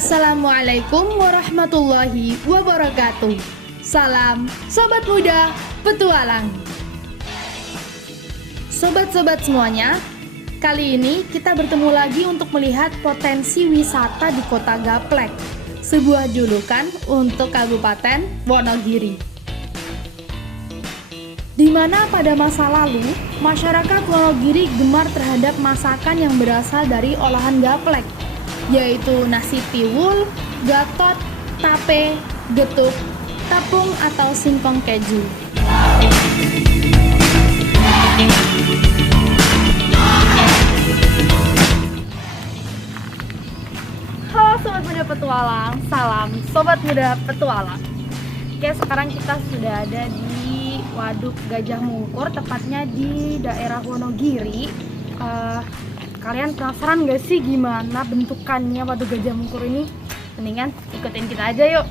Assalamualaikum warahmatullahi wabarakatuh. Salam Sobat Muda Petualang. Sobat-sobat semuanya, kali ini kita bertemu lagi untuk melihat potensi wisata di Kota Gaplek, sebuah julukan untuk Kabupaten Wonogiri. Di mana pada masa lalu, masyarakat Wonogiri gemar terhadap masakan yang berasal dari olahan gaplek, yaitu nasi tiwul, gatot, tape, getuk, tapung atau singkong keju. Halo Sobat Muda Petualang, salam Sobat Muda Petualang. Oke, sekarang kita sudah ada di Waduk Gajah Mungkur, tepatnya di daerah Wonogiri. Kalian penasaran gak sih gimana bentukannya Waduk Gajah Mungkur ini? Mendingan ikutin kita aja yuk.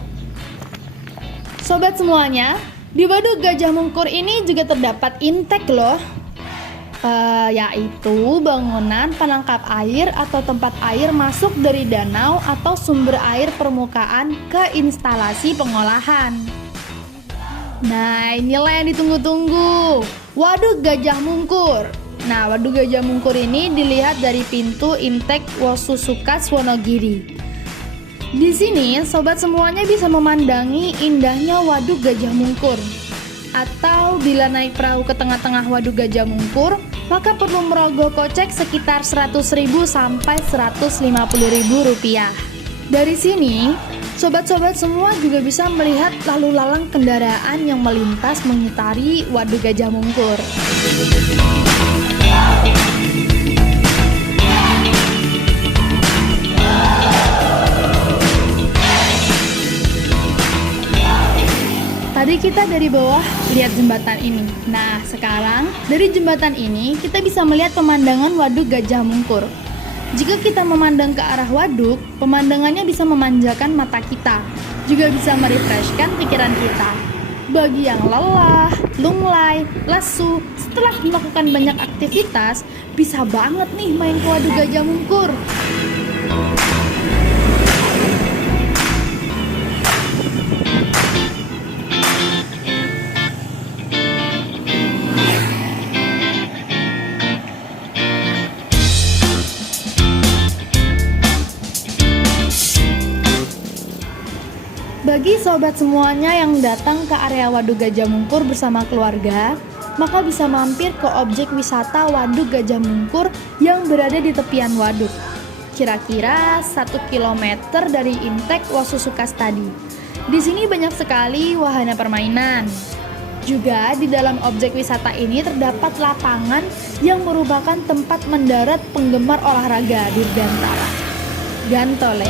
Sobat semuanya, di Waduk Gajah Mungkur ini juga terdapat intek loh, yaitu bangunan penangkap air atau tempat air masuk dari danau atau sumber air permukaan ke instalasi pengolahan. Nah, inilah yang ditunggu-tunggu, Waduk Gajah Mungkur. Nah, Waduk Gajah Mungkur ini dilihat dari pintu intek Wosusukas Wonogiri. Di sini, sobat semuanya bisa memandangi indahnya Waduk Gajah Mungkur. Atau bila naik perahu ke tengah-tengah Waduk Gajah Mungkur, maka perlu merogoh kocek sekitar 100.000 sampai 150.000 rupiah. Dari sini, sobat-sobat semua juga bisa melihat lalu lalang kendaraan yang melintas mengitari Waduk Gajah Mungkur. Tadi kita dari bawah lihat jembatan ini. Nah, sekarang dari jembatan ini kita bisa melihat pemandangan Waduk Gajah Mungkur. Jika kita memandang ke arah waduk, pemandangannya bisa memanjakan mata kita, juga bisa merefreshkan pikiran kita. Bagi yang lelah, lunglai, lesu, setelah melakukan banyak aktivitas, bisa banget nih main ke Waduk Gajah Mungkur. Bagi sobat semuanya yang datang ke area Waduk Gajah Mungkur bersama keluarga, maka bisa mampir ke objek wisata Waduk Gajah Mungkur yang berada di tepian waduk. Kira-kira 1 km dari intek Wosusukas tadi. Di sini banyak sekali wahana permainan. Juga di dalam objek wisata ini terdapat lapangan yang merupakan tempat mendarat penggemar olahraga dirgantara, Gantole.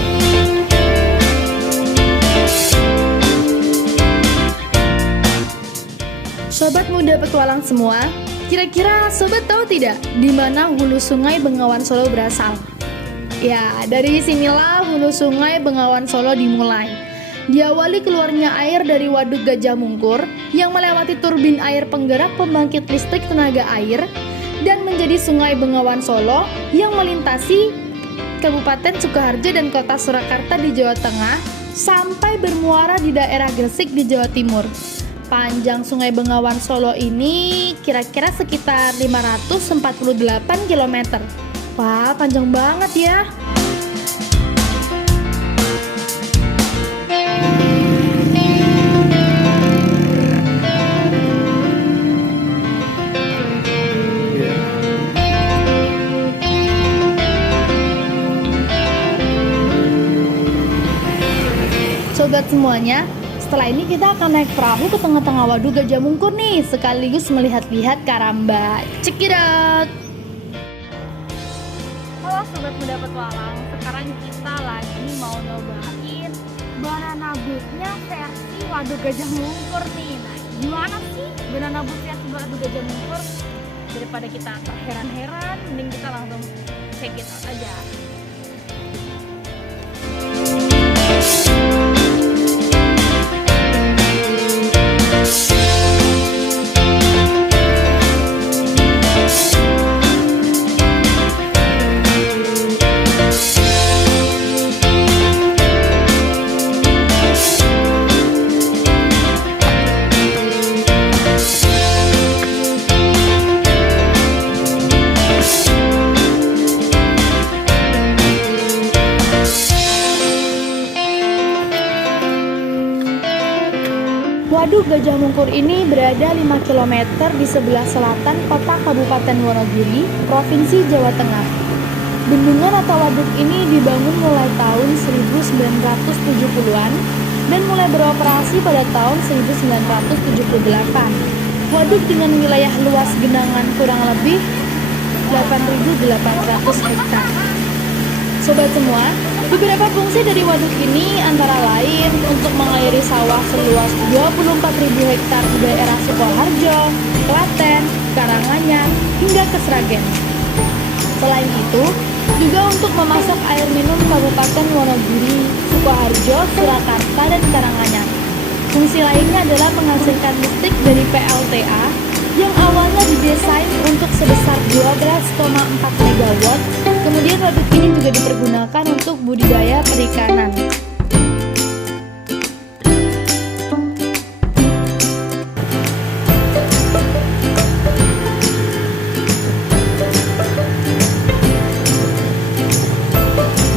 Sobat Muda Petualang semua, kira-kira sobat tahu tidak di mana hulu sungai Bengawan Solo berasal? Ya, dari sinilah hulu sungai Bengawan Solo dimulai. Diawali keluarnya air dari Waduk Gajah Mungkur yang melewati turbin air penggerak pembangkit listrik tenaga air dan menjadi sungai Bengawan Solo yang melintasi Kabupaten Sukoharjo dan Kota Surakarta di Jawa Tengah sampai bermuara di daerah Gresik di Jawa Timur. Panjang Sungai Bengawan Solo ini kira-kira sekitar 548 km. Wah, panjang banget ya. Sobat semuanya, setelah ini kita akan naik perahu ke tengah-tengah Waduk Gajah Mungkur nih, sekaligus melihat-lihat karamba. Check it out! Halo Sobat Muda Petualang, sekarang kita lagi mau nyobain banana boatnya versi Waduk Gajah Mungkur nih. Nah, gimana sih banana boat versi Waduk Gajah Mungkur? Daripada kita terheran-heran, mending kita langsung check it out aja. Waduk Gajah Mungkur ini berada 5 km di sebelah selatan kota Kabupaten Wonogiri, Provinsi Jawa Tengah. Bendungan atau waduk ini dibangun mulai tahun 1970-an dan mulai beroperasi pada tahun 1978. Waduk dengan wilayah luas genangan kurang lebih 8.800 hektar. Sobat semua, beberapa fungsi dari waduk ini antara lain untuk mengairi sawah seluas 24.000 hektar di daerah Sukoharjo, Klaten, Karanganyar, hingga ke Sragen. Selain itu, juga untuk memasak air minum Kabupaten Wonogiri, Sukoharjo, Surakarta, dan Karanganyar. Fungsi lainnya adalah menghasilkan listrik dari PLTA yang awalnya didesain untuk sebesar 12,4 MW. Kemudian waduk ini juga dipergunakan untuk budidaya perikanan.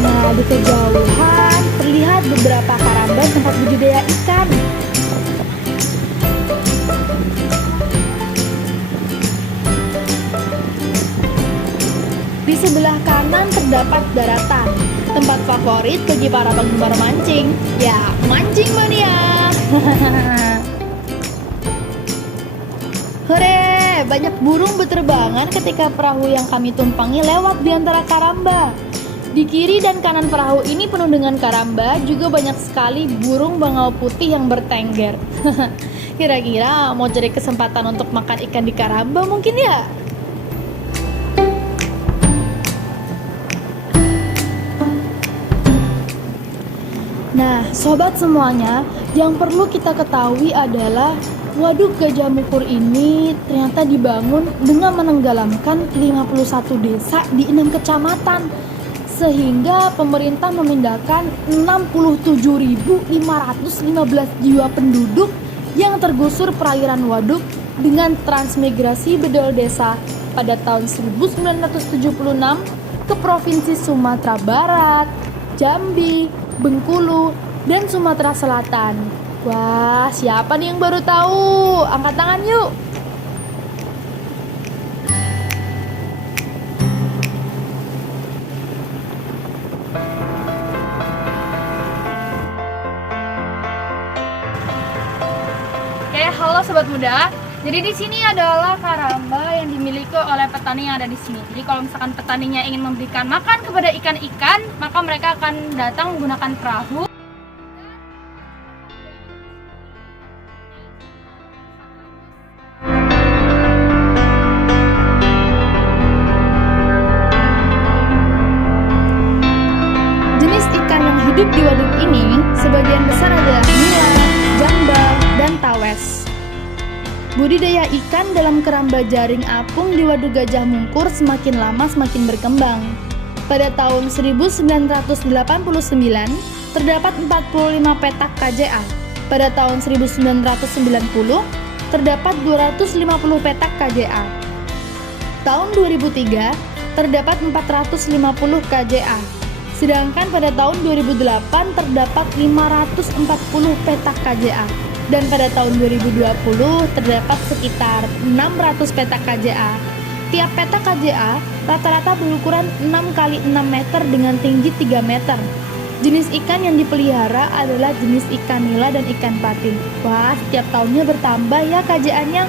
Nah, di kejauhan terlihat beberapa karamba tempat budidaya ikan. Di sebelah kanan terdapat daratan, tempat favorit bagi para penggemar mancing. Ya, mancing mania! Hore, banyak burung berterbangan ketika perahu yang kami tumpangi lewat di antara karamba. Di kiri dan kanan perahu ini penuh dengan karamba, juga banyak sekali burung bangau putih yang bertengger. Kira-kira mau cari kesempatan untuk makan ikan di karamba mungkin ya? Nah, sobat semuanya, yang perlu kita ketahui adalah Waduk Gajah Mungkur ini ternyata dibangun dengan menenggelamkan 51 desa di 6 kecamatan, sehingga pemerintah memindahkan 67.515 jiwa penduduk yang tergusur perairan waduk dengan transmigrasi bedol desa pada tahun 1976 ke Provinsi Sumatera Barat, Jambi, Bengkulu, dan Sumatera Selatan. Wah, siapa nih yang baru tahu? Angkat tangan yuk! Oke, halo sobat muda. Jadi di sini adalah karamba yang dimiliki oleh petani yang ada di sini. Jadi kalau misalkan petaninya ingin memberikan makan kepada ikan-ikan, maka mereka akan datang menggunakan perahu. Jenis ikan yang hidup di waduk ini sebagian besar adalah nila, jambal, dan tawes. Budidaya ikan dalam keramba jaring apung di Waduk Gajah Mungkur semakin lama semakin berkembang. Pada tahun 1989, terdapat 45 petak KJA. Pada tahun 1990, terdapat 250 petak KJA. Tahun 2003, terdapat 450 KJA. Sedangkan pada tahun 2008, terdapat 540 petak KJA. Dan pada tahun 2020 terdapat sekitar 600 petak KJA. Tiap petak KJA rata-rata berukuran 6 x 6 meter dengan tinggi 3 meter. Jenis ikan yang dipelihara adalah jenis ikan nila dan ikan patin. Wah, setiap tahunnya bertambah ya KJA-nya.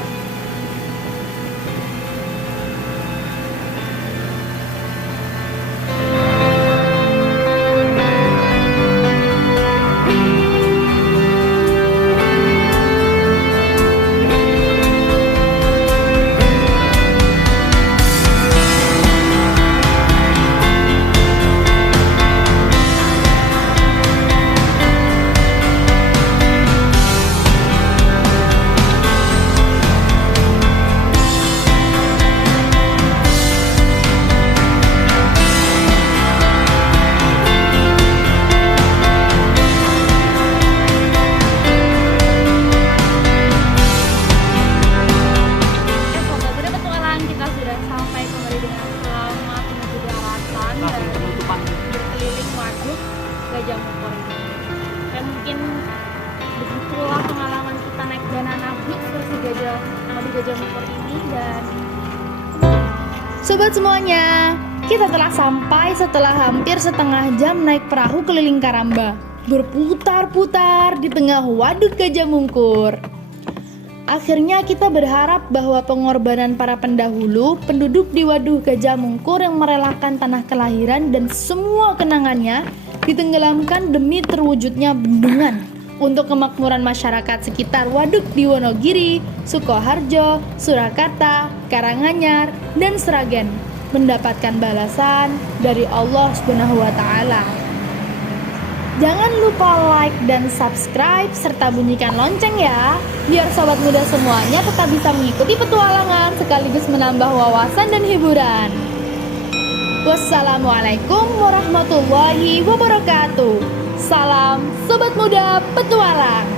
Gajah Mungkur ini. Kayak mungkin begitulah pengalaman kita naik dan anak versi mode Gajah Mungkur ini. Dan Sobat semuanya, kita telah sampai setelah hampir setengah jam naik perahu keliling Karamba, berputar-putar di tengah waduk Gajah Mungkur. Akhirnya kita berharap bahwa pengorbanan para pendahulu, penduduk di waduk Gajah Mungkur yang merelakan tanah kelahiran dan semua kenangannya ditenggelamkan demi terwujudnya bendungan untuk kemakmuran masyarakat sekitar waduk di Wonogiri, Sukoharjo, Surakarta, Karanganyar, dan Sragen mendapatkan balasan dari Allah Subhanahu wa Ta'ala. Jangan lupa like dan subscribe serta bunyikan lonceng ya, biar sobat muda semuanya tetap bisa mengikuti petualangan sekaligus menambah wawasan dan hiburan. Wassalamualaikum warahmatullahi wabarakatuh. Salam sobat muda petualang.